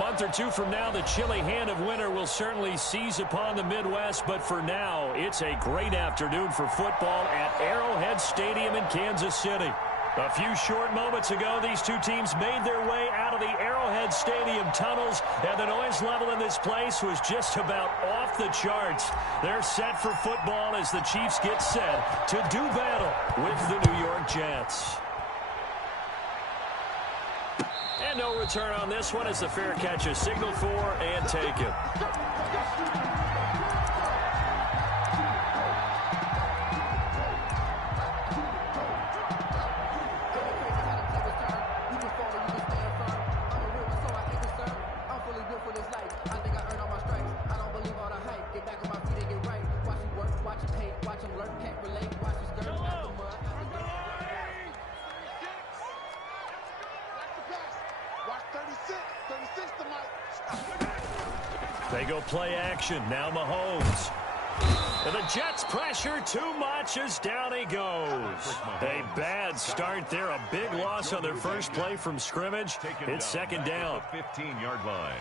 month or two from now, the chilly hand of winter will certainly seize upon the Midwest, but for now, it's a great afternoon for football at Arrowhead Stadium in Kansas City. A few short moments ago, these two teams made their way out of the Arrowhead Stadium tunnels, and the noise level in this place was just about off the charts. They're set for football as the Chiefs get set to do battle with the New York Jets. And no return on this one as the fair catch is signaled for and taken. They go play action. Now Mahomes. And the Jets pressure too much as down he goes. A bad start there. A big loss on their first play from scrimmage. It's second down. 15-yard line.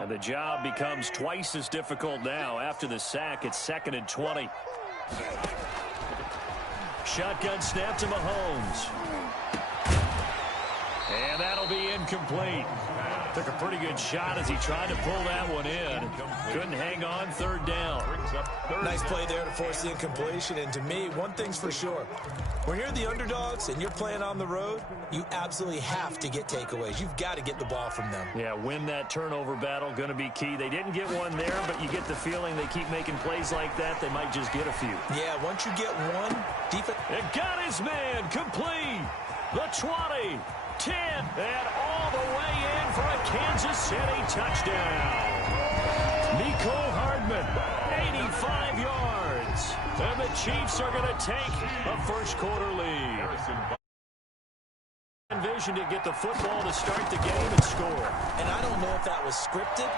And the job becomes twice as difficult now. After the sack, it's 2nd and 20. Shotgun snap to Mahomes. And that'll be incomplete. Took a pretty good shot as he tried to pull that one in. Couldn't hang on, third down. Nice play there to force the incompletion. And to me, one thing's for sure. When you're the underdogs and you're playing on the road, you absolutely have to get takeaways. You've got to get the ball from them. Yeah, win that turnover battle, going to be key. They didn't get one there, but you get the feeling they keep making plays like that, they might just get a few. Yeah, once you get one, defense. It got his man, complete. The 20, 10, and all the way in for a Kansas City touchdown. Nico Hardman, 85 yards. And the Chiefs are going to take a first-quarter lead. Vision to get the football to start the game and score. And I don't know if that was scripted.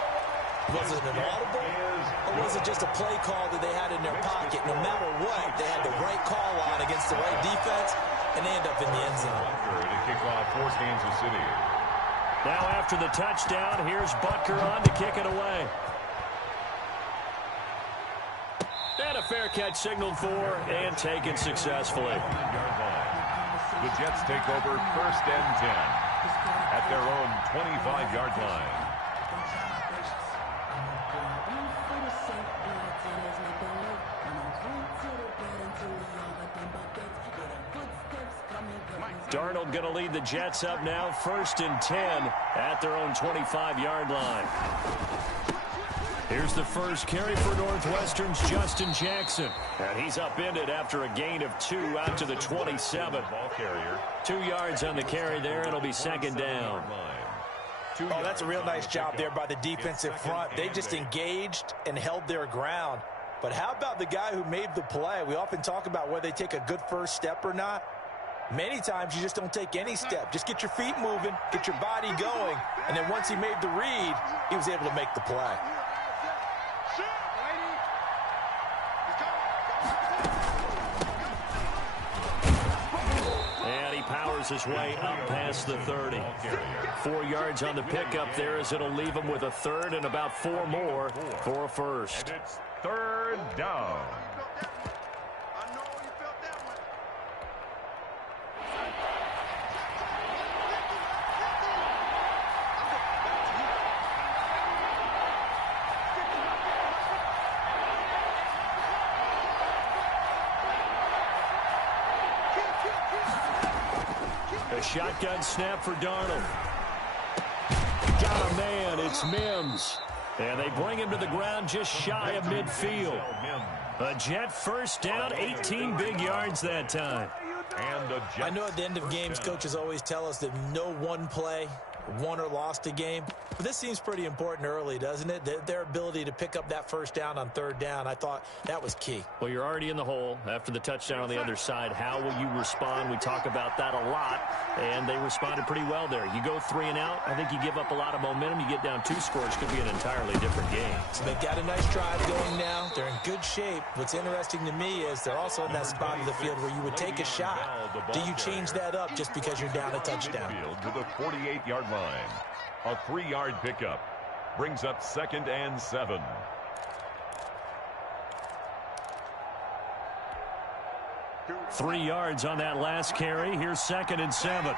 Was it an audible? Or was it just a play call that they had in their pocket? No matter what, they had the right call on against the right defense, and they end up in the end zone. To kick off for Kansas City. Now after the touchdown, here's Butker on to kick it away. And a fair catch signaled for and taken successfully. The Jets take over 1st and 10 at their own 25-yard line. Darnold going to lead the Jets up now, 1st and 10 at their own 25-yard line. Here's the first carry for Northwestern's Justin Jackson. And he's upended after a gain of 2 out to the 27. Ball carrier. 2 yards on the carry there. It'll be second down. Oh, that's a real nice job there by the defensive front. They just engaged and held their ground. But how about the guy who made the play? We often talk about whether they take a good first step or not. Many times you just don't take any step. Just get your feet moving, get your body going, and then once he made the read, he was able to make the play. And he powers his way up past the 30. 4 yards on the pickup there as it'll leave him with a third and about 4 more for a first. And it's 3rd down. A shotgun snap for Darnold. Got a man. It's Mims. And they bring him to the ground just shy of midfield. A Jet first down, 18 big yards that time. And the Jets. I know at the end of games, coaches always tell us that no one play won or lost a game. But this seems pretty important early, doesn't it? Their ability to pick up that first down on third down, I thought that was key. Well, you're already in the hole after the touchdown on the other side. How will you respond? We talk about that a lot, and they responded pretty well there. You go 3 and out, I think you give up a lot of momentum. You get down 2 scores, could be an entirely different game. So they've got a nice drive going now. They're in good shape. What's interesting to me is they're also in that spot of the field where you would take a shot. Do you change that up just because you're down a touchdown? To the 48-yard line. A 3-yard pickup brings up 2nd and 7. Three yards on that last carry. Here's 2nd and 7.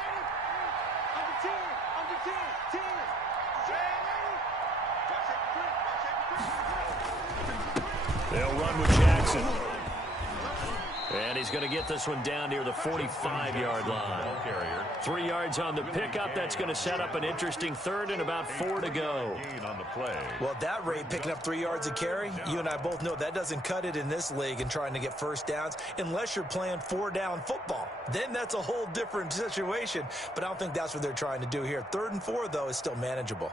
They'll run with Jackson. And he's going to get this one down near the 45-yard line. 3 yards on the pickup. That's going to set up an interesting 3rd and about 4 to go. Well, at that rate, picking up 3 yards a carry, you and I both know that doesn't cut it in this league and trying to get first downs unless you're playing 4-down football. Then that's a whole different situation. But I don't think that's what they're trying to do here. 3rd and 4, though, is still manageable.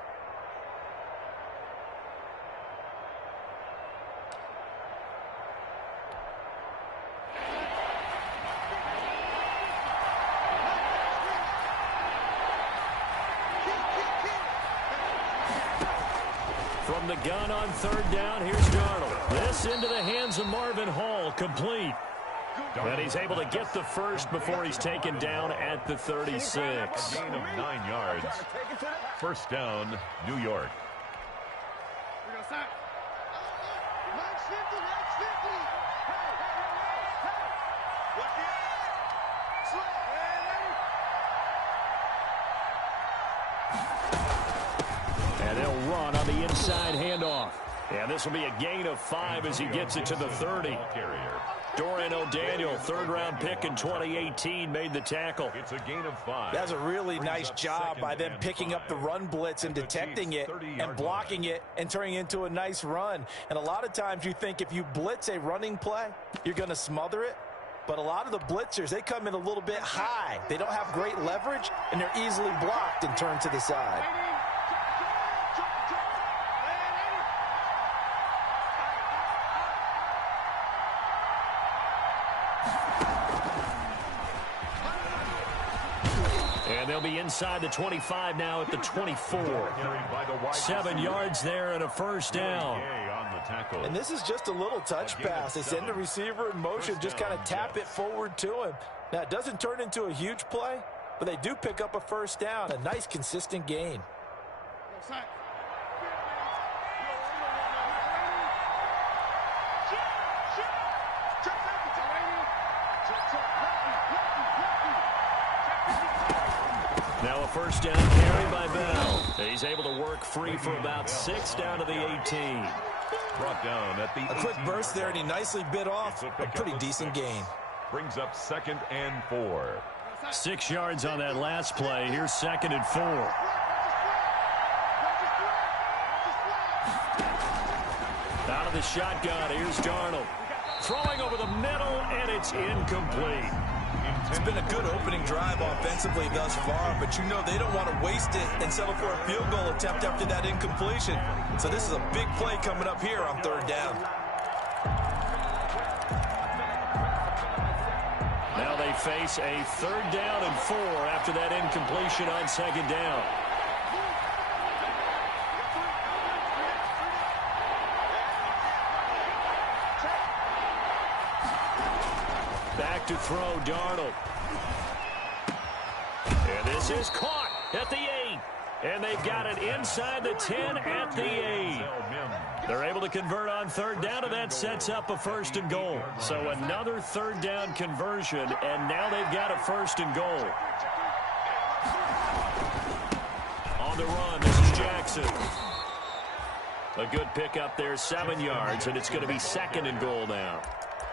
From the gun on 3rd down, here's Darnold. This into the hands of Marvin Hall, complete. And he's able to get the first before he's taken down at the 36. A gain of 9 yards. First down, New York. And they'll run on the inside handoff. And this will be a gain of 5 as he gets it to the 30. Dorian O'Daniel, 3rd-round pick in 2018, made the tackle. It's a gain of 5. That's a really nice job by them picking up the run blitz and detecting it and blocking it and turning it into a nice run. And a lot of times you think if you blitz a running play, you're going to smother it. But a lot of the blitzers, they come in a little bit high. They don't have great leverage, and they're easily blocked and turned to the side. And they'll be inside the 25 now at the 24. 7 yards there and a first down. And this is just a little touch pass. They send the receiver in motion, just kind of tap it forward to him. Now, it doesn't turn into a huge play, but they do pick up a first down. A nice, consistent gain. Now a first down carry by Bell. He's able to work free for about 6 down to the 18. Brought down at the a quick burst there, and he nicely bit off a pretty decent gain. Brings up 2nd and 4. 6 yards on that last play. Here's 2nd and 4. Out of the shotgun, here's Darnold. Throwing over the middle, and it's incomplete. It's been a good opening drive offensively thus far, but you know they don't want to waste it and settle for a field goal attempt after that incompletion. So this is a big play coming up here on 3rd down. Now they face a 3rd down and 4 after that incompletion on 2nd down. Back to throw, Darnold. And this is caught at the 8. And they've got it inside the 10 at the 8. They're able to convert on 3rd down, and that sets up a 1st and goal. So another 3rd down conversion, and now they've got a 1st and goal. On the run, this is Jackson. A good pickup there, 7 yards, and it's going to be 2nd and goal now.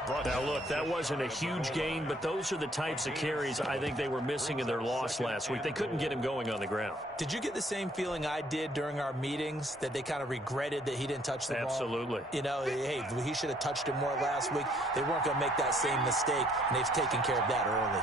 Now, look, that wasn't a huge gain, but those are the types of carries I think they were missing in their loss last week. They couldn't get him going on the ground. Did you get the same feeling I did during our meetings, that they kind of regretted that he didn't touch the ball? Absolutely. You know, hey, he should have touched it more last week. They weren't going to make that same mistake, and they've taken care of that early.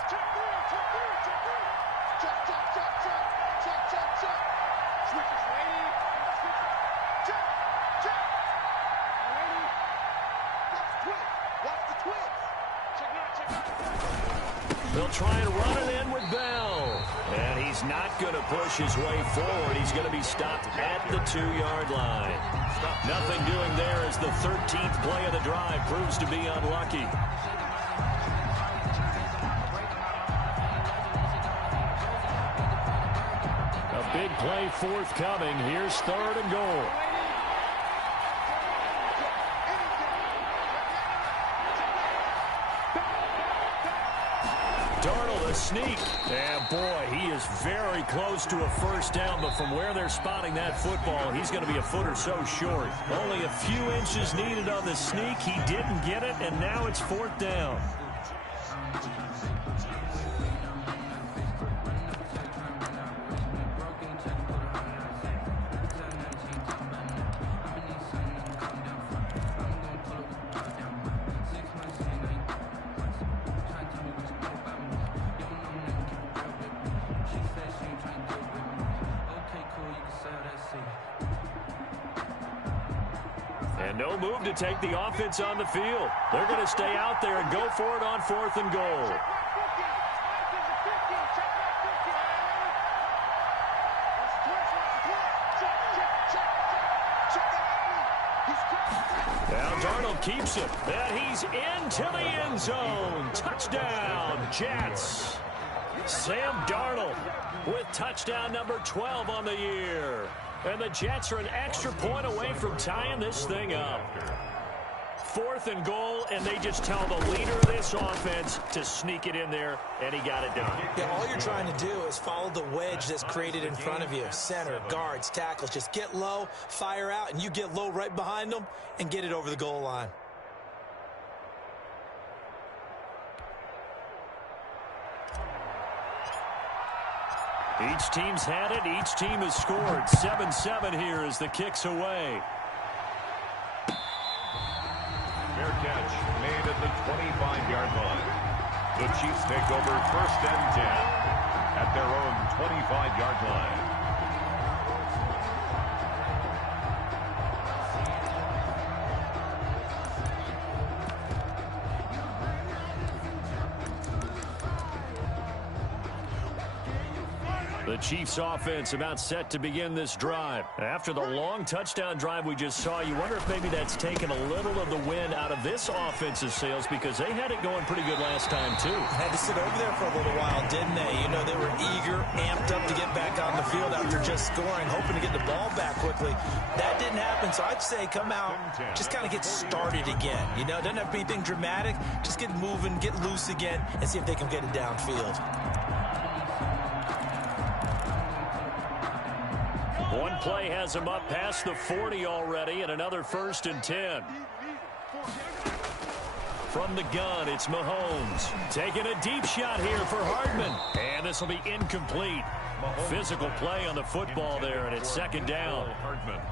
They'll try and run it in with Bell. And he's not going to push his way forward. He's going to be stopped at the 2-yard line. Nothing doing there as the 13th play of the drive proves to be unlucky. A big play forthcoming. Here's 3rd and goal. Darnold, a sneak. And boy, he is very close to a first down, but from where they're spotting that football, he's going to be a foot or so short. Only a few inches needed on the sneak. He didn't get it, and now it's 4th down. And no move to take the offense on the field. They're going to stay out there and go for it on 4th and goal. Now Darnold keeps it. And he's into the end zone. Touchdown, Jets. Sam Darnold with touchdown number 12 on the year. And the Jets are an extra point away from tying this thing up. 4th and goal, and they just tell the leader of this offense to sneak it in there, and he got it done. Yeah, all you're trying to do is follow the wedge that's created in front of you. Center, guards, tackles. Just get low, fire out, and you get low right behind them and get it over the goal line. Each team's had it. Each team has scored. 7-7 here as the kick's away. Fair catch made at the 25-yard line. The Chiefs take over 1st and 10 at their own 25-yard line. The Chiefs offense about set to begin this drive. After the long touchdown drive we just saw, you wonder if maybe that's taken a little of the wind out of this offensive sails, because they had it going pretty good last time too. Had to sit over there for a little while, didn't they? You know, they were eager, amped up to get back on the field after just scoring, hoping to get the ball back quickly. That didn't happen, so I'd say come out, just kind of get started again. You know, doesn't have to be anything dramatic. Just get moving, get loose again, and see if they can get it downfield. One play has him up past the 40 already, and another 1st and 10. From the gun, it's Mahomes. Taking a deep shot here for Hardman. And this will be incomplete. Physical play on the football there, and it's 2nd down.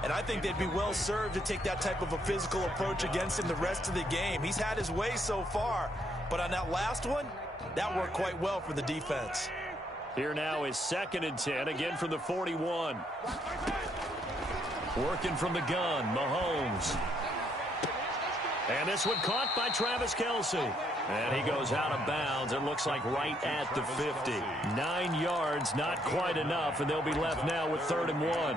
And I think they'd be well served to take that type of a physical approach against him the rest of the game. He's had his way so far, but on that last one, that worked quite well for the defense. Here now is 2nd and 10, again from the 41. Working from the gun, Mahomes. And this one caught by Travis Kelce. And he goes out of bounds, it looks like right at the 50. 9 yards, not quite enough, and they'll be left now with 3rd and 1.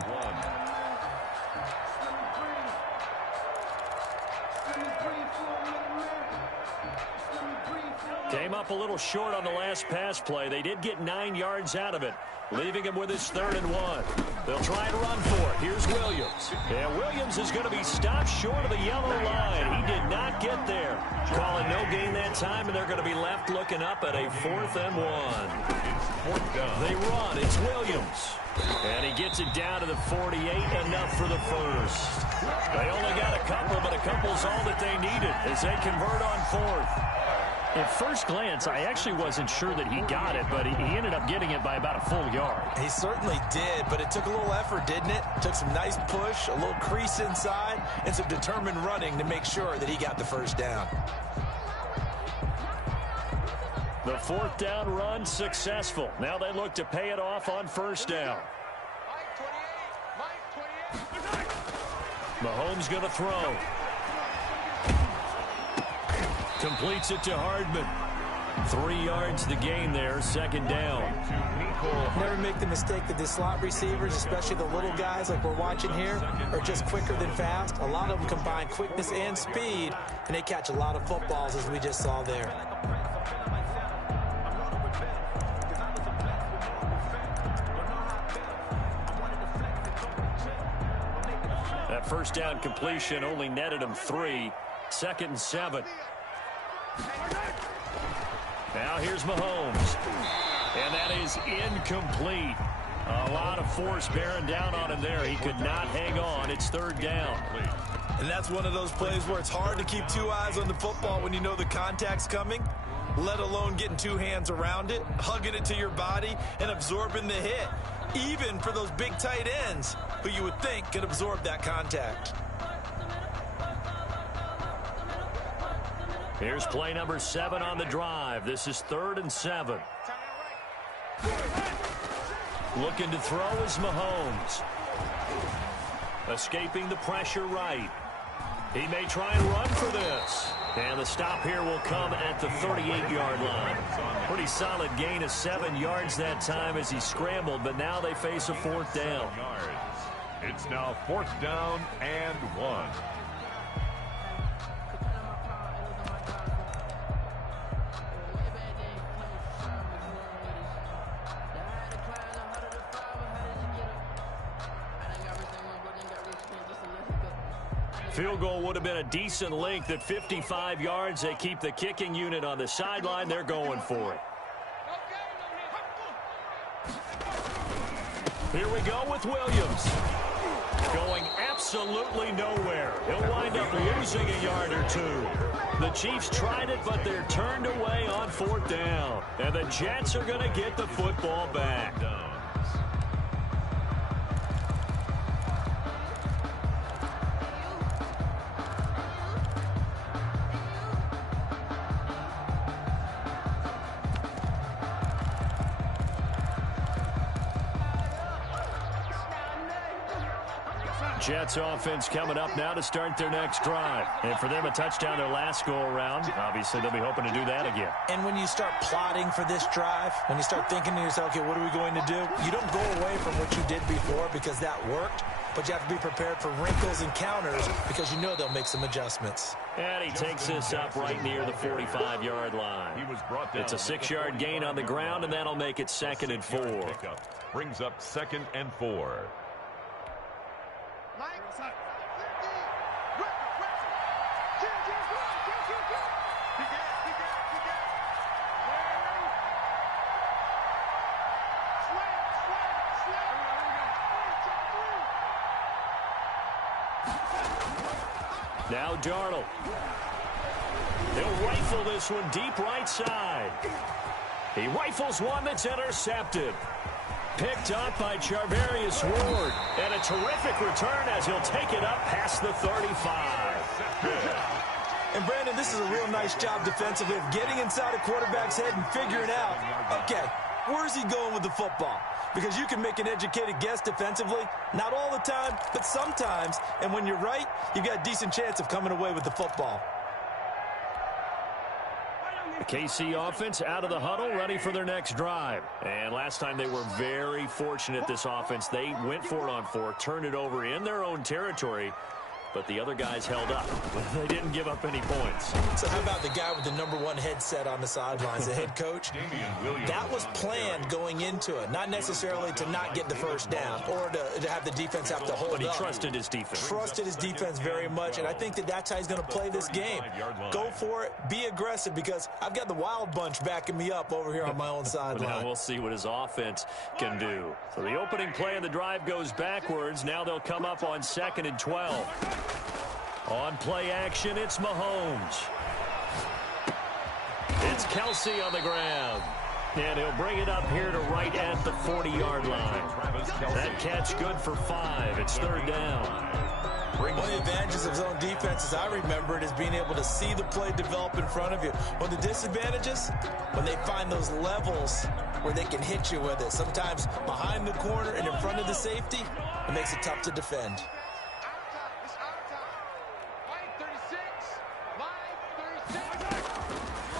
Came up a little short on the last pass play. They did get 9 yards out of it, leaving him with his 3rd and 1. They'll try and run for it. Here's Williams. And Williams is going to be stopped short of the yellow line. He did not get there. Calling no gain that time, and they're going to be left looking up at a 4th and 1. fourth down. They run. It's Williams. And he gets it down to the 48, enough for the first. They only got a couple, but a couple's all that they needed as they convert on fourth. At first glance, I actually wasn't sure that he got it, but he ended up getting it by about a full yard. He certainly did, but it took a little effort, didn't it? Took some nice push, a little crease inside, and some determined running to make sure that he got the first down. The fourth down run successful. Now they look to pay it off on first down. Mahomes going to throw. Completes it to Hardman. 3 yards the gain there, second down. Never make the mistake that the slot receivers, especially the little guys like we're watching here, are just quicker than fast. A lot of them combine quickness and speed, and they catch a lot of footballs, as we just saw there. That first down completion only netted him 3. 2nd and 7. Now here's Mahomes. And that is incomplete. A lot of force bearing down on him there. He could not hang on. It's 3rd down. And that's one of those plays where it's hard to keep 2 eyes on the football when you know the contact's coming, let alone getting 2 hands around it, hugging it to your body, and absorbing the hit. Even for those big tight ends who you would think could absorb that contact. Here's play number 7 on the drive. This is 3rd and 7. Looking to throw is Mahomes. Escaping the pressure right. He may try and run for this. And the stop here will come at the 38-yard line. Pretty solid gain of 7 yards that time as he scrambled, but now they face a 4th down. It's now 4th down and 1. Field goal would have been a decent length at 55 yards. They keep the kicking unit on the sideline. They're going for it. Here we go with Williams. Going absolutely nowhere. He'll wind up losing a yard or 2. The Chiefs tried it, but they're turned away on 4th down. And the Jets are going to get the football back. Jets offense coming up now to start their next drive. And for them, a touchdown their last go-around. Obviously, they'll be hoping to do that again. And when you start plotting for this drive, when you start thinking to yourself, okay, what are we going to do? You don't go away from what you did before because that worked, but you have to be prepared for wrinkles and counters because you know they'll make some adjustments. And he takes this up right near the 45-yard line. It's a 6-yard gain on the ground, and that'll make it 2nd and 4. Brings up 2nd and 4. Now Darnold. He'll rifle this one deep right side. He rifles one that's intercepted. Picked up by Charvarius Ward. And a terrific return as he'll take it up past the 35. And Brandon, this is a real nice job defensively of getting inside a quarterback's head and figuring out, okay, where's he going with the football? Because you can make an educated guess defensively, not all the time, but sometimes. And when you're right, you've got a decent chance of coming away with the football. The KC offense out of the huddle, ready for their next drive. And last time they were very fortunate, this offense. They went for it on 4, turned it over in their own territory, but the other guys held up. They didn't give up any points. So how about the guy with the #1 headset on the sidelines, the head coach? That was planned going into it, not necessarily to not get the first down or to have the defense have to hold up. But he trusted his defense. Trusted his defense very much, and I think that's how he's going to play this game. Go for it, be aggressive, because I've got the Wild Bunch backing me up over here on my own sideline. Now we'll see what his offense can do. So the opening play of the drive goes backwards. Now they'll come up on 2nd and 12. On play action, it's Mahomes. It's Kelsey on the ground. And he'll bring it up here to right at the 40-yard line. That catch good for 5. It's 3rd down. One of the advantages of zone defense, as I remember it, is being able to see the play develop in front of you. One of the disadvantages, when they find those levels where they can hit you with it. Sometimes behind the corner and in front of the safety, it makes it tough to defend.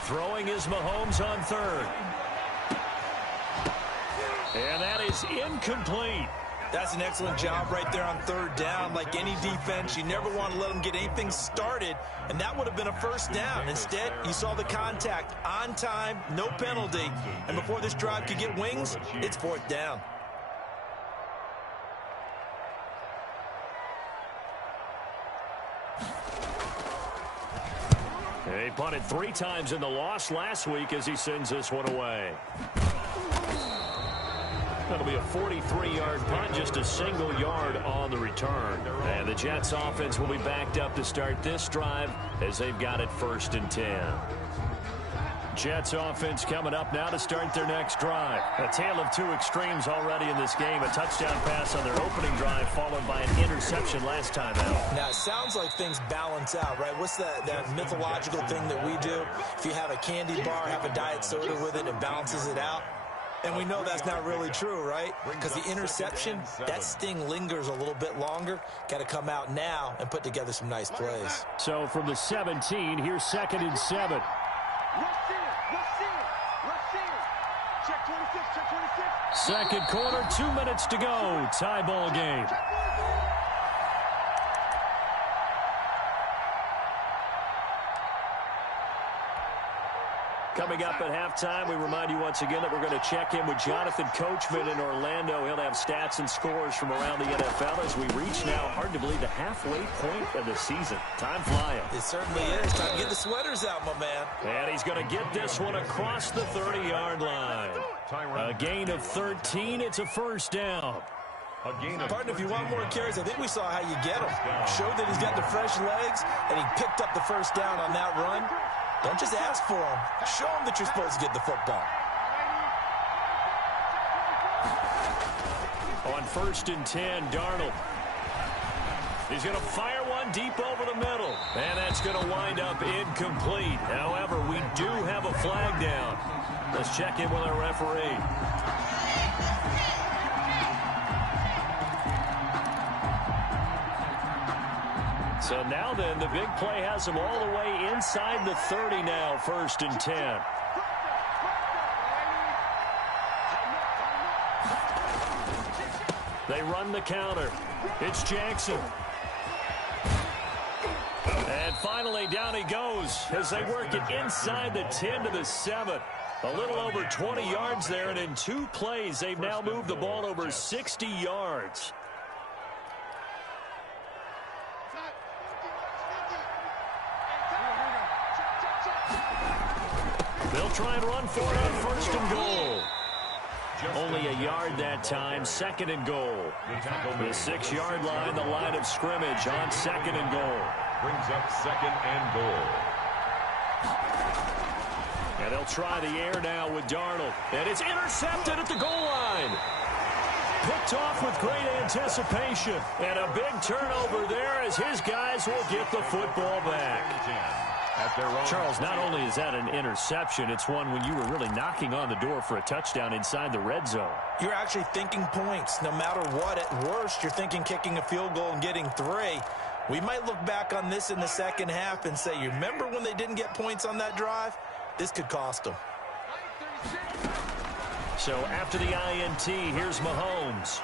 Throwing is Mahomes on 3rd. And that is incomplete. That's an excellent job right there on 3rd down. Like any defense, you never want to let them get anything started, and that would have been a 1st down. Instead, you saw the contact on time, no penalty, and before this drive could get wings, it's 4th down. He punted 3 times in the loss last week as he sends this one away. That'll be a 43-yard punt, just a single yard on the return. And the Jets offense will be backed up to start this drive as they've got it 1st and 10. Jets offense coming up now to start their next drive. A tale of 2 extremes already in this game. A touchdown pass on their opening drive followed by an interception last time out. Now, it sounds like things balance out, right? What's that mythological thing that we do? If you have a candy bar, have a diet soda with it, it balances it out. And we know that's not really true, right? Because the interception, that sting lingers a little bit longer. Got to come out now and put together some nice plays. So from the 17, here's 2nd and 7. Second quarter, 2 minutes to go. Tie ball game. Coming up at halftime, we remind you once again that we're going to check in with Jonathan Coachman in Orlando. He'll have stats and scores from around the NFL as we reach now, hard to believe, the halfway point of the season. Time flying. It certainly is. Time to get the sweaters out, my man. And he's going to get this one across the 30-yard line. A gain of 13. It's a 1st down. Partner, if you want more carries, I think we saw how you get him. Showed that he's got the fresh legs, and he picked up the 1st down on that run. Don't just ask for him. Show him that you're supposed to get the football. On 1st and 10, Darnold. He's going to fire one deep over the middle. And that's going to wind up incomplete. However, we do have a flag down. Let's check in with our referee. So now then, the big play has them all the way inside the 30 now, 1st and 10. They run the counter. It's Jackson. And finally, down he goes as they work it inside the 10 to the 7. A little over 20 yards there, and in 2 plays, they've now moved the ball over 60 yards. They'll try and run for it on 1st and goal. Only a yard that time, 2nd and goal. The 6-yard line, the line of scrimmage on 2nd and goal. Brings up 2nd and goal. And they'll try the air now with Darnold. And it's intercepted at the goal line. Picked off with great anticipation. And a big turnover there as his guys will get the football back. Charles, not only is that an interception, it's one when you were really knocking on the door for a touchdown inside the red zone. You're actually thinking points. No matter what, at worst, you're thinking kicking a field goal and getting 3. We might look back on this in the second half and say, you remember when they didn't get points on that drive? This could cost them. So after the INT, here's Mahomes.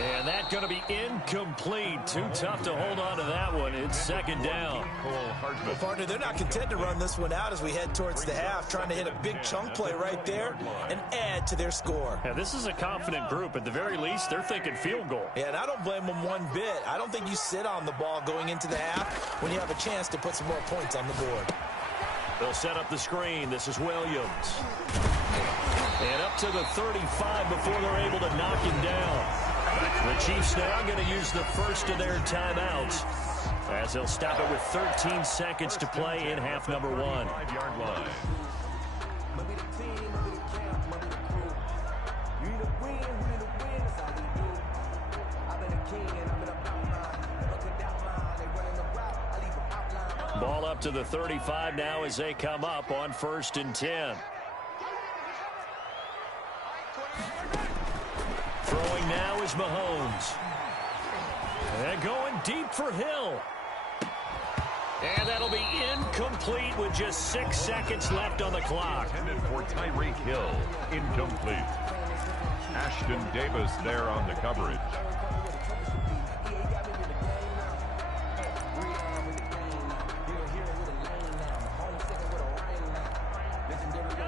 And that's going to be incomplete. Too tough to hold on to that one. It's second down. Well, partner, they're not content to run this one out as we head towards the half, trying to hit a big chunk play right there and add to their score. Yeah, this is a confident group. At the very least, they're thinking field goal. Yeah, and I don't blame them one bit. I don't think you sit on the ball going into the half when you have a chance to put some more points on the board. They'll set up the screen. This is Williams. And up to the 35 before they're able to knock him down. The Chiefs now going to use the first of their timeouts as they'll stop it with 13 seconds to play in half number 1. 5-yard line. Ball up to the 35 now as they come up on 1st and 10. Throwing now is Mahomes. And going deep for Hill. And that'll be incomplete with just 6 seconds left on the clock. Intended for Tyreek Hill. Incomplete. Ashton Davis there on the coverage.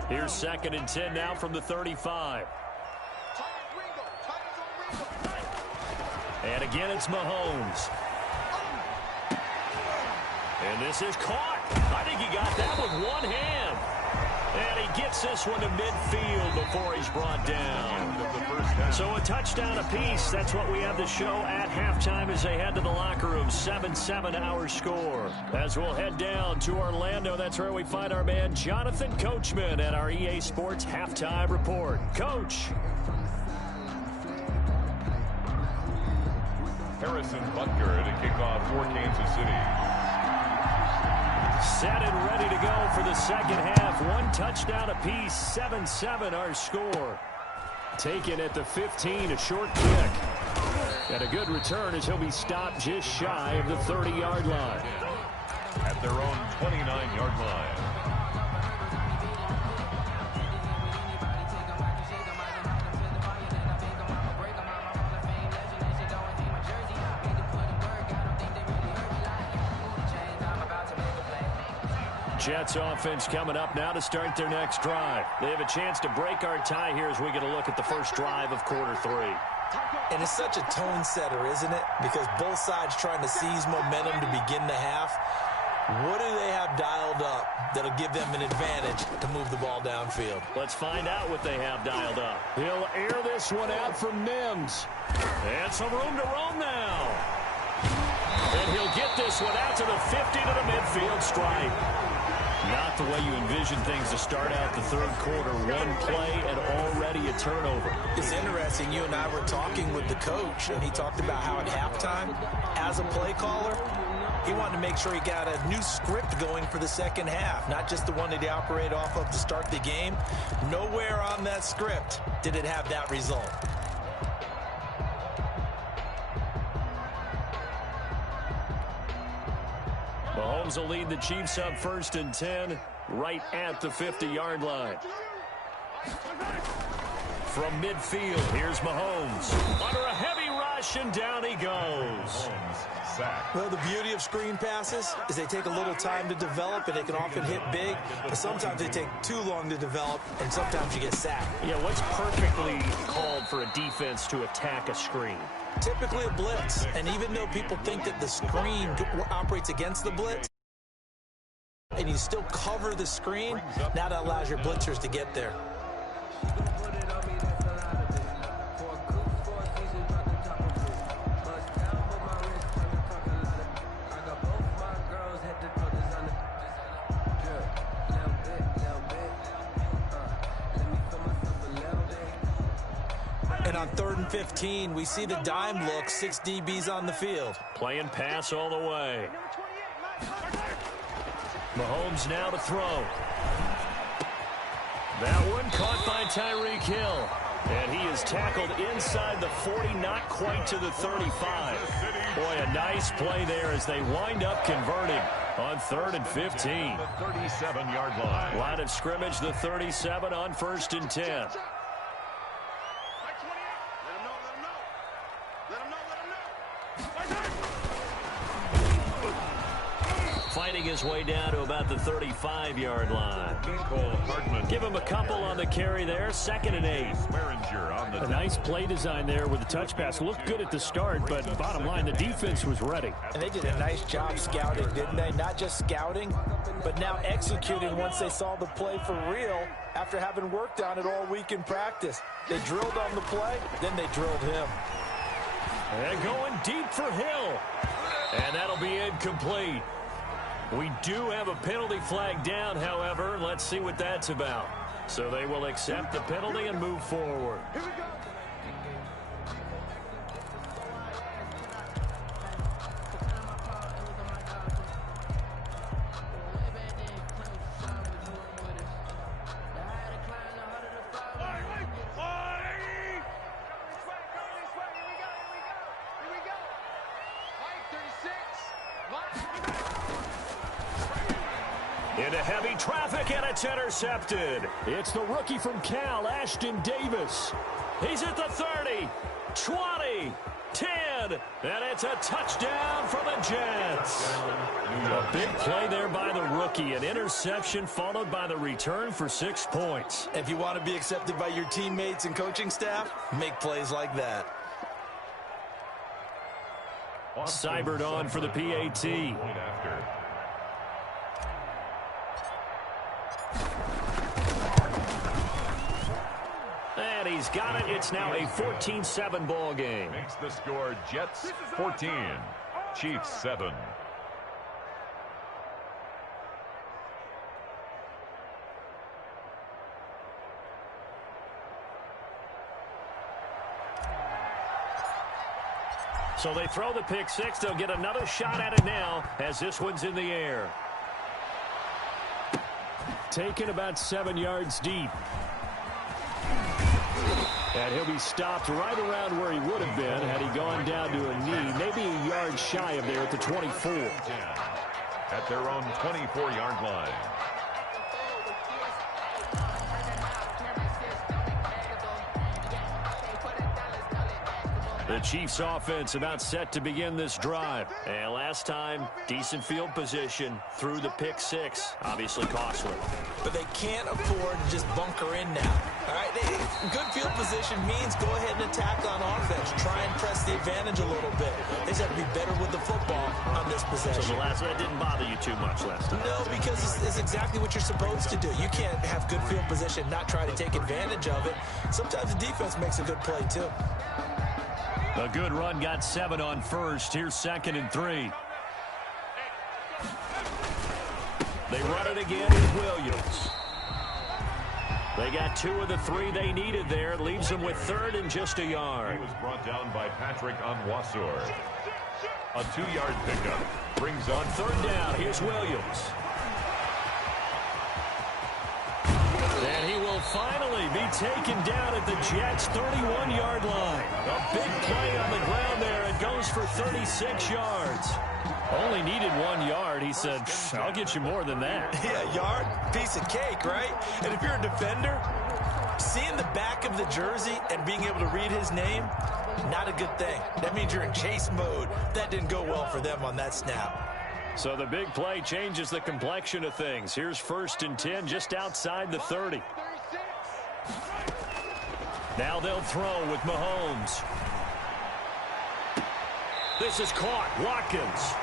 Here's 2nd and 10 now from the 35. And again, it's Mahomes. And this is caught. I think he got that with one hand. And he gets this one to midfield before he's brought down. So a touchdown apiece. That's what we have to show at halftime as they head to the locker room. 7-7 our score. As we'll head down to Orlando, that's where we find our man Jonathan Coachman at our EA Sports Halftime Report. Coach. Harrison Butker to kick off for Kansas City. Set and ready to go for the second half. One touchdown apiece. 7-7 our score. Taken at the 15, a short kick. And a good return as he'll be stopped just shy of the 30-yard line. At their own 29-yard line. Jets offense coming up now to start their next drive. They have a chance to break our tie here as we get a look at the first drive of quarter 3. And it's such a tone setter, isn't it? Because both sides trying to seize momentum to begin the half. What do they have dialed up that'll give them an advantage to move the ball downfield? Let's find out what they have dialed up. He'll air this one out from Mims. And some room to roam now. And he'll get this one out to the 50 to the midfield stripe. Not the way you envision things to start out the third quarter. One play and already a turnover. It's interesting. You and I were talking with the coach, and he talked about how at halftime, as a play caller, he wanted to make sure he got a new script going for the second half, not just the one that he operated off of to start the game. Nowhere on that script did it have that result. Mahomes will lead the Chiefs up 1st and 10 right at the 50-yard line. From midfield, here's Mahomes. Under a heavy rush, and down he goes. Well, the beauty of screen passes is they take a little time to develop, and they can often hit big, but sometimes they take too long to develop, and sometimes you get sacked. Yeah, what's perfectly called for a defense to attack a screen? Typically a blitz, and even though people think that the screen operates against the blitz, and you still cover the screen, now that allows your blitzers to get there. And on 3rd and 15, we see the dime look, 6 DBs on the field. Playing pass all the way. Mahomes now to throw. That one caught by Tyreek Hill. And he is tackled inside the 40, not quite to the 35. Boy, a nice play there as they wind up converting on 3rd and 15. The 37-yard line. Line of scrimmage, the 37 on 1st and 10. Fighting his way down to about the 35-yard line. Give him a couple on the carry there. 2nd and 8. A nice play design there with the touch pass. Looked good at the start, but bottom line, the defense was ready. And they did a nice job scouting, didn't they? Not just scouting, but now executing once they saw the play for real after having worked on it all week in practice. They drilled on the play, then they drilled him. And going deep for Hill. And that'll be incomplete. We do have a penalty flag down, however. Let's see what that's about. So they will accept the penalty and move forward. Here we go. Into heavy traffic, and it's intercepted. It's the rookie from Cal, Ashton Davis. He's at the 30, 20, 10, and it's a touchdown for the Jets. A big play there by the rookie. An interception followed by the return for 6 points. If you want to be accepted by your teammates and coaching staff, make plays like that. Seibert on for the PAT. And he's got it. It's now a 14-7 ball game. Makes the score Jets 14, Chiefs 7. So they throw the pick six. They'll get another shot at it now as this one's in the air. Taken about 7 yards deep. And he'll be stopped right around where he would have been had he gone down to a knee, maybe a yard shy of there at the 24. At their own 24-yard line. The Chiefs offense about set to begin this drive. And last time, decent field position through the pick six. Obviously costly. But they can't afford to just bunker in now. All right, good field position means go ahead and attack on offense. Try and press the advantage a little bit. They just have to be better with the football on this possession. So the last one didn't bother you too much last time? No, because it's exactly what you're supposed to do. You can't have good field position, not try to take advantage of it. Sometimes the defense makes a good play, too. A good run, got 7 on first. Here's 2nd and 3. They run it again with Williams. They got 2 of the 3 they needed there. It leaves them with 3rd and just a yard. He was brought down by Patrick Onwuasor. A 2-yard pickup brings on 3rd down. Here's Williams. And he will finally be taken down at the Jets' 31-yard line. A big play on the ground there. It goes for 36 yards. Only needed 1 yard. He said, I'll get you more than that. Yeah, yard, piece of cake, right? And if you're a defender, seeing the back of the jersey and being able to read his name, not a good thing. That means you're in chase mode. That didn't go well for them on that snap. So the big play changes the complexion of things. Here's 1st and 10 just outside the 30. Now they'll throw with Mahomes. This is caught. Watkins.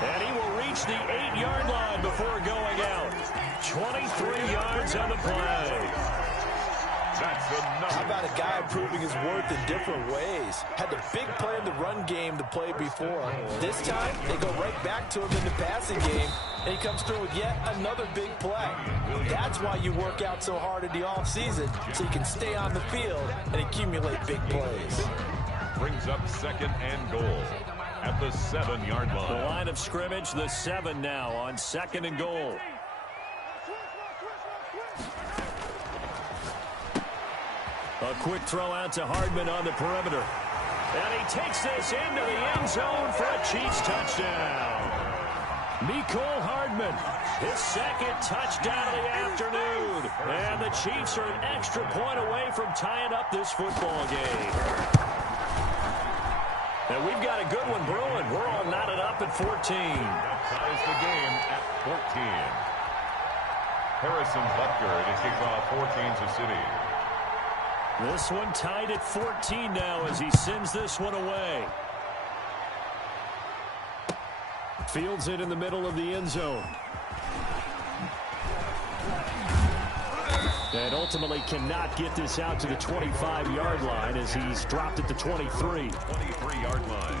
And he will reach the 8-yard line before going out. 23 yards on the play. How about a guy proving his worth in different ways? Had the big play in the run game the play before. This time, they go right back to him in the passing game, and he comes through with yet another big play. That's why you work out so hard in the offseason, so you can stay on the field and accumulate big plays. Brings up 2nd and goal at the 7-yard line. The line of scrimmage, the 7 now on 2nd and goal. A quick throw out to Hardman on the perimeter. And he takes this into the end zone for a Chiefs touchdown. Mecole Hardman, his 2nd touchdown of the afternoon. And the Chiefs are an extra point away from tying up this football game. And we've got a good one brewing. We're all knotted up at 14. That ties the game at 14. Harrison Butker to kick off for Kansas City. This one tied at 14 now as he sends this one away. Fields it in the middle of the end zone. And ultimately cannot get this out to the 25-yard line as he's dropped at the 23. 23-yard line.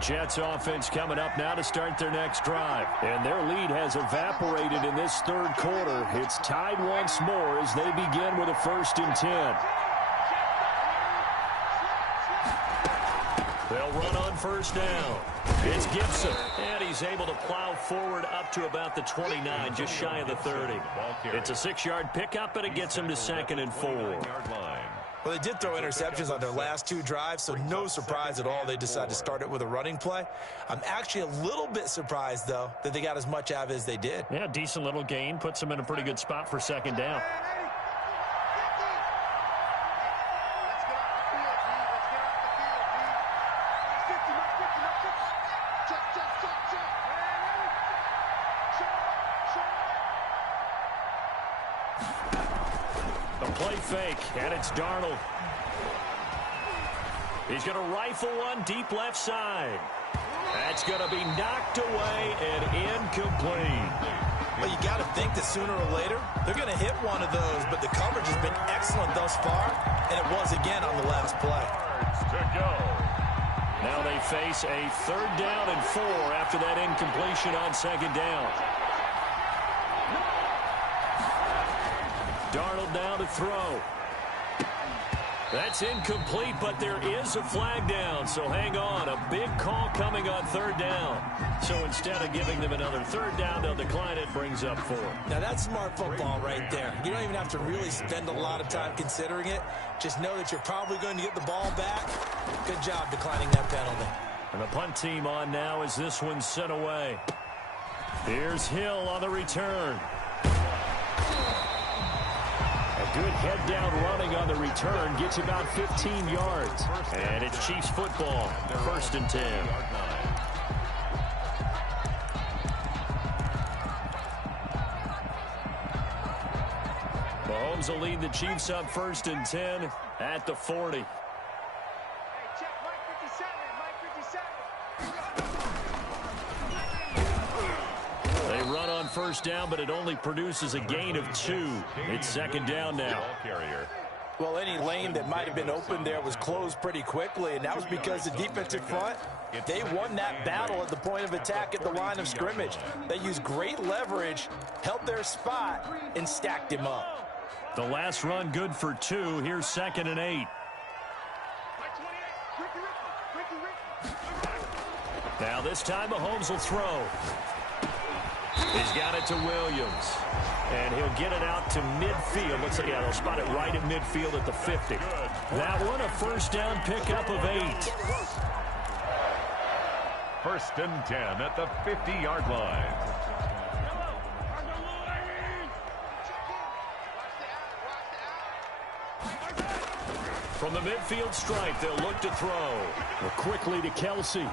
Jets offense coming up now to start their next drive. And their lead has evaporated in this third quarter. It's tied once more as they begin with a 1st and 10. They'll run on 1st down. It's Gibson. And he's able to plow forward up to about the 29, just shy of the 30. It's a 6-yard pickup, and it gets him to 2nd and 4. Well, they did throw interceptions on their last 2 drives, so no surprise at all they decided to start it with a running play. I'm actually a little bit surprised, though, that they got as much out of it as they did. Yeah, decent little gain. Puts them in a pretty good spot for 2nd down. Play fake, and it's Darnold. He's going to rifle one deep left side. That's going to be knocked away and incomplete. Well, you got to think that sooner or later they're going to hit one of those, but the coverage has been excellent thus far, and it was again on the last play. To go. Now they face a 3rd down and 4 after that incompletion on 2nd down. Darnold down to throw. That's incomplete, but there is a flag down, so hang on. A big call coming on 3rd down. So instead of giving them another 3rd down, they'll decline it, brings up 4. Now that's smart football right there. You don't even have to really spend a lot of time considering it. Just know that you're probably going to get the ball back. Good job declining that penalty. And the punt team on now as this one's sent away. Here's Hill on the return. Good head down running on the return. Gets about 15 yards. And it's Chiefs football. 1st and 10. Mahomes will lead the Chiefs up 1st and 10 at the 40. Run on 1st down, but it only produces a gain of 2. It's 2nd down now. Well, any lane that might have been open there was closed pretty quickly, and that was because the defensive front, they won that battle at the point of attack at the line of scrimmage. They used great leverage, held their spot, and stacked him up. The last run good for 2. Here's 2nd and 8. Now this time Mahomes will throw. He's got it to Williams. And he'll get it out to midfield. Looks like, yeah, they'll spot it right at midfield at the 50. That one, a 1st down pickup of 8. 1st and 10 at the 50-yard line. From the midfield stripe, they'll look to throw. Well, quickly to Kelsey.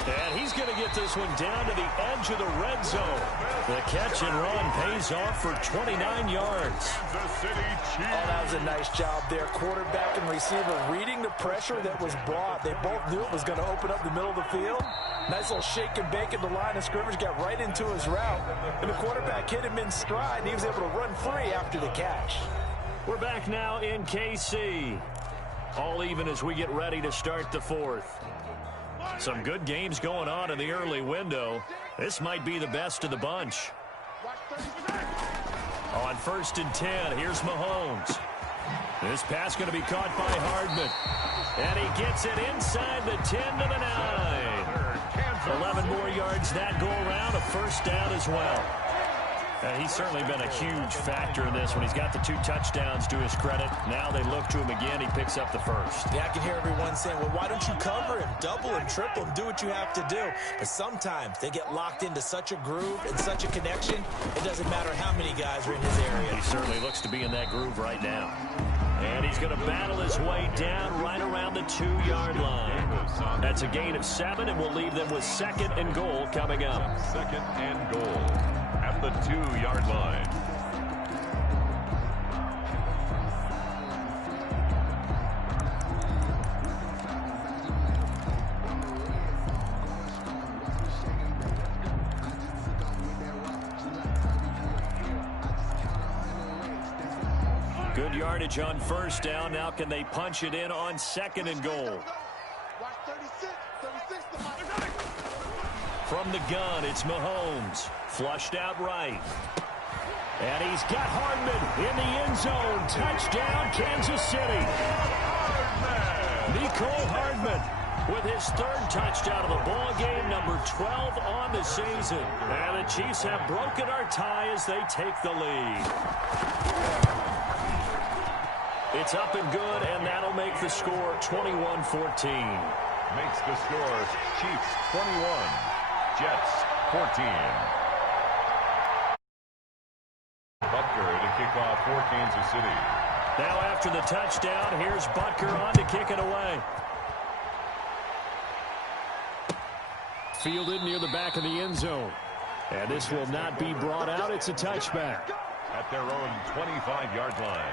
And he's going to get this one down to the edge of the red zone. The catch and run pays off for 29 yards. Oh, that was a nice job there. Quarterback and receiver reading the pressure that was brought. They both knew it was going to open up the middle of the field. Nice little shake and bake at the line of scrimmage. Got right into his route. And the quarterback hit him in stride, and he was able to run free after the catch. We're back now in KC. All even as we get ready to start the 4th. Some good games going on in the early window. This might be the best of the bunch. On 1st and 10, here's Mahomes. This pass going to be caught by Hardman. And he gets it inside the 10 to the 9. 11 more yards that go around, a 1st down as well. He's certainly been a huge factor in this when he's got the 2 touchdowns to his credit. Now they look to him again. He picks up the first. Yeah, I can hear everyone saying, well, why don't you cover him, double him, triple him, do what you have to do. But sometimes they get locked into such a groove and such a connection, it doesn't matter how many guys are in his area. He certainly looks to be in that groove right now. And he's going to battle his way down right around the 2-yard line. That's a gain of 7, and we'll leave them with 2nd and goal coming up. 2nd and goal at the 2-yard line. Good yardage on 1st down. Now can they punch it in on 2nd and goal? From the gun, it's Mahomes. Flushed out right. And he's got Hardman in the end zone. Touchdown, Kansas City. Nicole Hardman with his 3rd touchdown of the ball game, number 12 on the season. And the Chiefs have broken our tie as they take the lead. It's up and good, and that'll make the score 21-14. Makes the score Chiefs 21, Jets 14. Butker to kick off for Kansas City. Now after the touchdown, here's Butker on to kick it away. Fielded near the back of the end zone. And this will not be brought out. It's a touchback. At their own 25-yard line.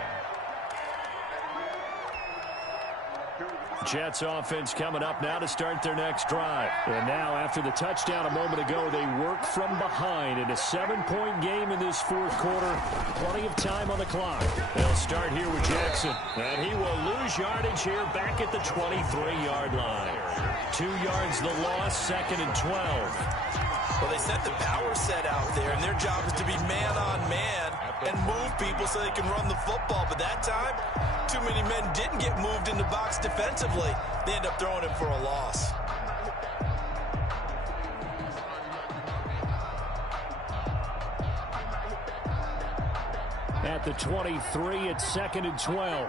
Jets offense coming up now to start their next drive. And now after the touchdown a moment ago, they work from behind in a 7-point game in this 4th quarter. Plenty of time on the clock. They'll start here with Jackson. And he will lose yardage here back at the 23-yard line. 2 yards the loss, 2nd and 12. Well, they set the power set out there, and their job is to be man-on-man and move people so they can run the football. But that time, too many men didn't get moved in the box defensively. They end up throwing him for a loss. At the 23, it's 2nd and 12.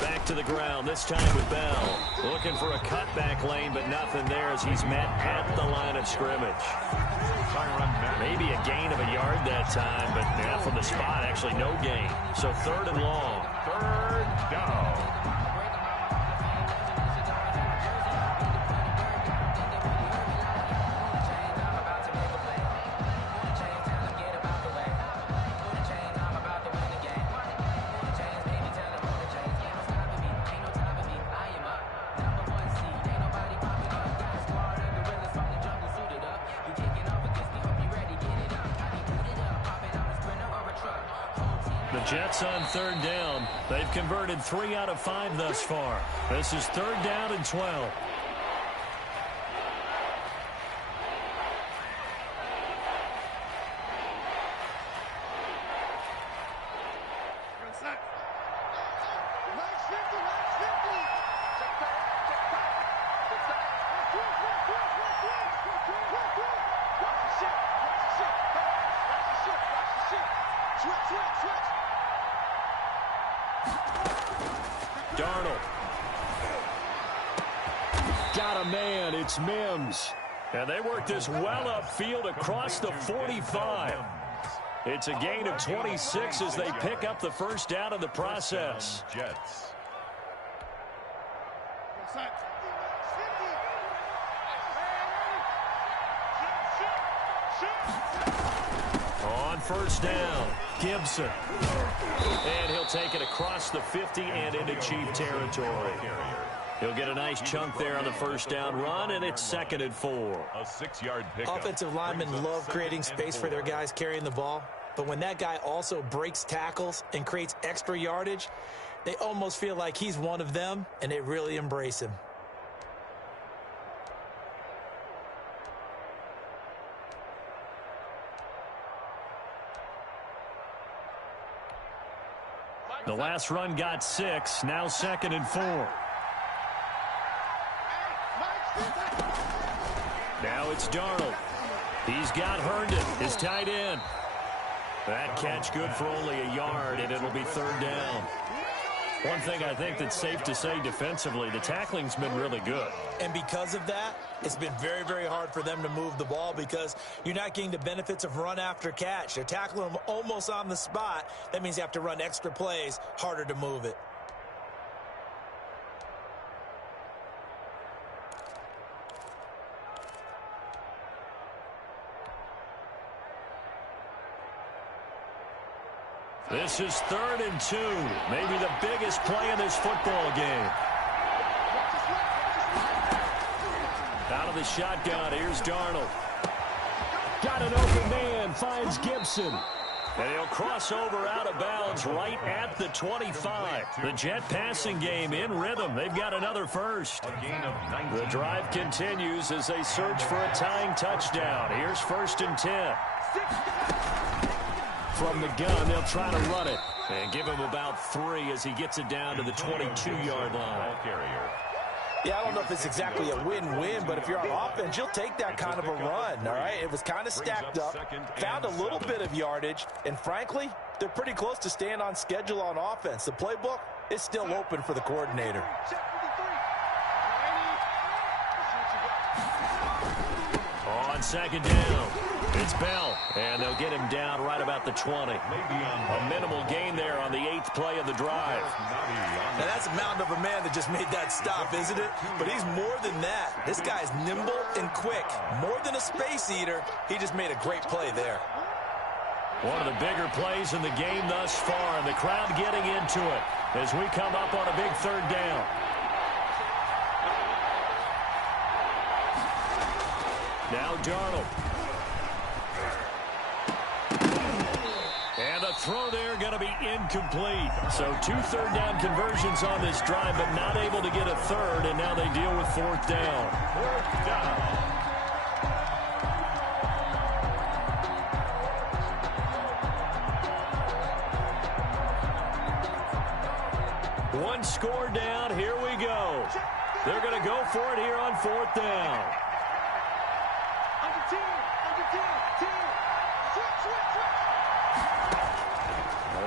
Back to the ground, this time with Bell. Looking for a cutback lane, but nothing there as he's met at the line of scrimmage. Maybe a gain of a yard that time, but yeah, from the spot, actually no gain. So 3rd and long. 3rd down. Jets on 3rd down. They've converted 3 out of 5 thus far. This is 3rd down and 12. Darnold. Got a man. It's Mims. And they work this well upfield across the 45. It's a gain of 26 as they pick up the 1st down in the process. Jets. On 1st down, Gibson. And he'll take it across the 50 and into Chief territory. He'll get a nice chunk there on the 1st down run, and it's 2nd and 4. A 6-yard pickup. Offensive linemen love creating space for their guys carrying the ball. But when that guy also breaks tackles and creates extra yardage, they almost feel like he's one of them, and they really embrace him. The last run got 6. Now 2nd and 4. Now it's Darnold. He's got Herndon, his tight end. That catch good for only a yard, and it'll be 3rd down. One thing I think that's safe to say defensively, the tackling's been really good. And because of that, it's been very, very hard for them to move the ball because you're not getting the benefits of run after catch. They're tackling them almost on the spot. That means you have to run extra plays, harder to move it. This is 3rd and 2. Maybe the biggest play in this football game. Out of the shotgun, here's Darnold. Got an open man, finds Gibson. And he'll cross over out of bounds right at the 25. The Jet passing game in rhythm. They've got another first. The drive continues as they search for a tying touchdown. Here's 1st and 10. From the gun, they'll try to run it. And give him about 3 as he gets it down to the 22-yard line. Yeah, I don't know if it's exactly a win-win, but if you're on offense, you'll take that kind of a run, all right? It was kind of stacked up, found a little bit of yardage, and frankly, they're pretty close to staying on schedule on offense. The playbook is still open for the coordinator. On 2nd down, it's Bell, and they'll get him down right about the 20. A minimal gain there on the 8th play of the drive. Now that's a mountain of a man that just made that stop, isn't it? But he's more than that. This guy's nimble and quick. More than a space eater, he just made a great play there. One of the bigger plays in the game thus far, and the crowd getting into it as we come up on a big 3rd down. Now Darnold. And the throw there going to be incomplete. So 2 third down conversions on this drive, but not able to get a 3rd, and now they deal with 4th down. 4th down. One score down. Here we go. They're going to go for it here on 4th down.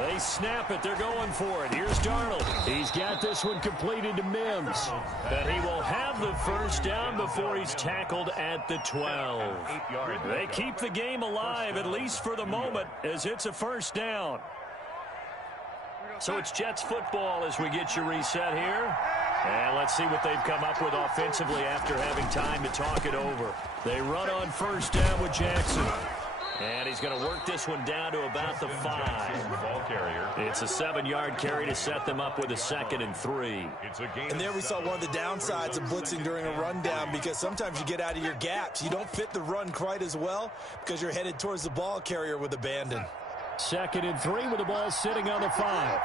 They snap it. They're going for it. Here's Darnold. He's got this one completed to Mims. And he will have the 1st down before he's tackled at the 12. They keep the game alive, at least for the moment, as it's a 1st down. So it's Jets football as we get you reset here. And let's see what they've come up with offensively after having time to talk it over. They run on 1st down with Jackson. And he's going to work this one down to about the 5. It's a 7-yard carry to set them up with a 2nd and 3. And there we saw one of the downsides of blitzing during a rundown, because sometimes you get out of your gaps. You don't fit the run quite as well because you're headed towards the ball carrier with abandon. 2nd and 3 with the ball sitting on the 5.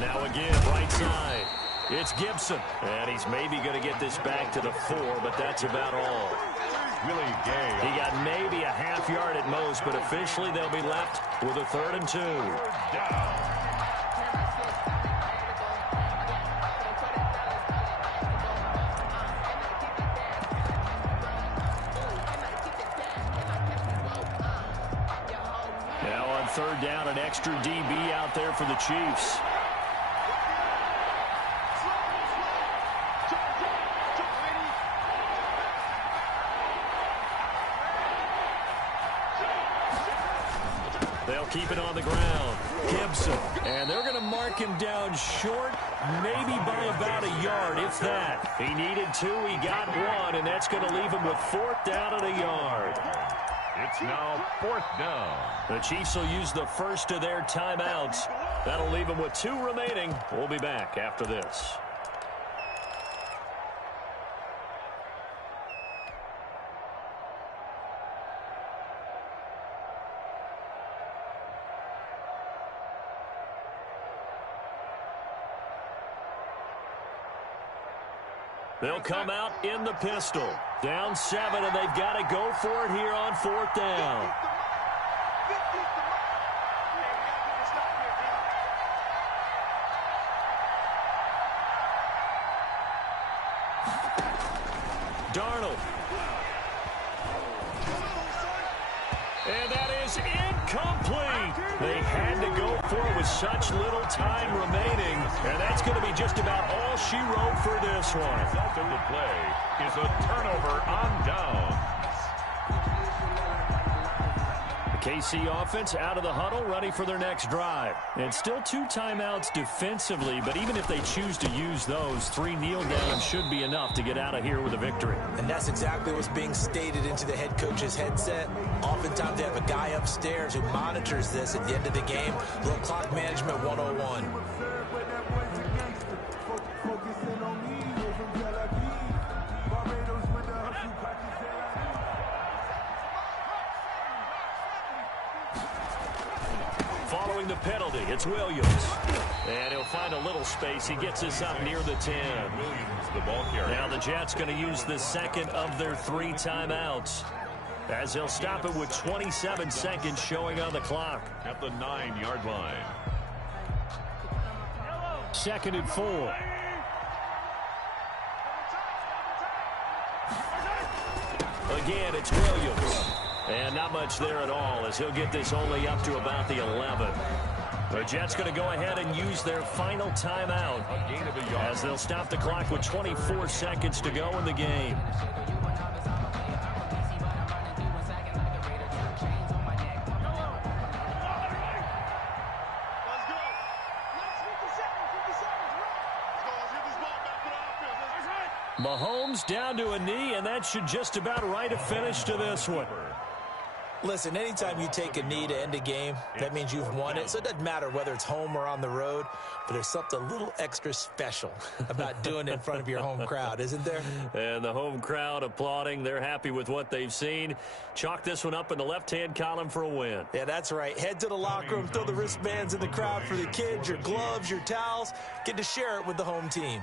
Now again, right side. It's Gibson. And he's maybe going to get this back to the 4, but that's about all. Willie Gay. He got maybe a half yard at most, but officially they'll be left with a 3rd and 2. Now on 3rd down, an extra DB out there for the Chiefs. They'll keep it on the ground. Gibson. And they're going to mark him down short, maybe by about a yard, if that. He needed 2, he got 1, and that's going to leave him with 4th down and a yard. It's now 4th down. The Chiefs will use the first of their timeouts. That'll leave them with 2 remaining. We'll be back after this. They'll come out in the pistol. Down 7, and they've got to go for it here on 4th down. Darnold. And that is incomplete. They had to go for it with such little time remaining. And that's going to be just about all she wrote for this one. The result of the play is a turnover on down. KC offense out of the huddle, ready for their next drive. And still 2 timeouts defensively, but even if they choose to use those, 3 kneel downs should be enough to get out of here with a victory. And that's exactly what's being stated into the head coach's headset. Oftentimes they have a guy upstairs who monitors this at the end of the game. Little clock management 101. Following the penalty, it's Williams. And he'll find a little space. He gets this up near the 10. Williams, the ball carrier. Now the Jets going to use the second of their 3 timeouts, as they'll stop it with 27 seconds showing on the clock. At the 9-yard line. 2nd and 4. Again, it's Williams. And not much there at all, as he'll get this only up to about the 11. The Jets going to go ahead and use their final timeout, as they'll stop the clock with 24 seconds to go in the game. Mahomes down to a knee, and that should just about write a finish to this one. Listen, anytime you take a knee to end a game, that means you've won it. So it doesn't matter whether it's home or on the road, but there's something a little extra special about doing it in front of your home crowd, isn't there? And the home crowd applauding. They're happy with what they've seen. Chalk this one up in the left-hand column for a win. Yeah, that's right. Head to the locker room, throw the wristbands in the crowd for the kids, your gloves, your towels. Get to share it with the home team.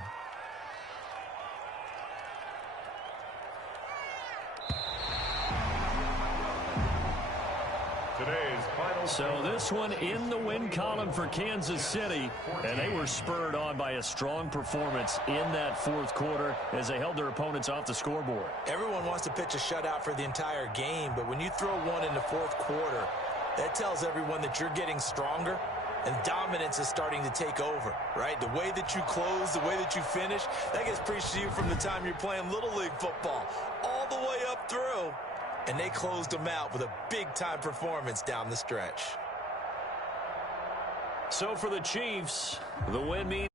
So this one in the win column for Kansas City, and they were spurred on by a strong performance in that 4th quarter as they held their opponents off the scoreboard. Everyone wants to pitch a shutout for the entire game, but when you throw one in the 4th quarter, that tells everyone that you're getting stronger and dominance is starting to take over, right? The way that you close, the way that you finish, that gets preached to you from the time you're playing Little League football all the way up through. And they closed them out with a big-time performance down the stretch. So for the Chiefs, the win means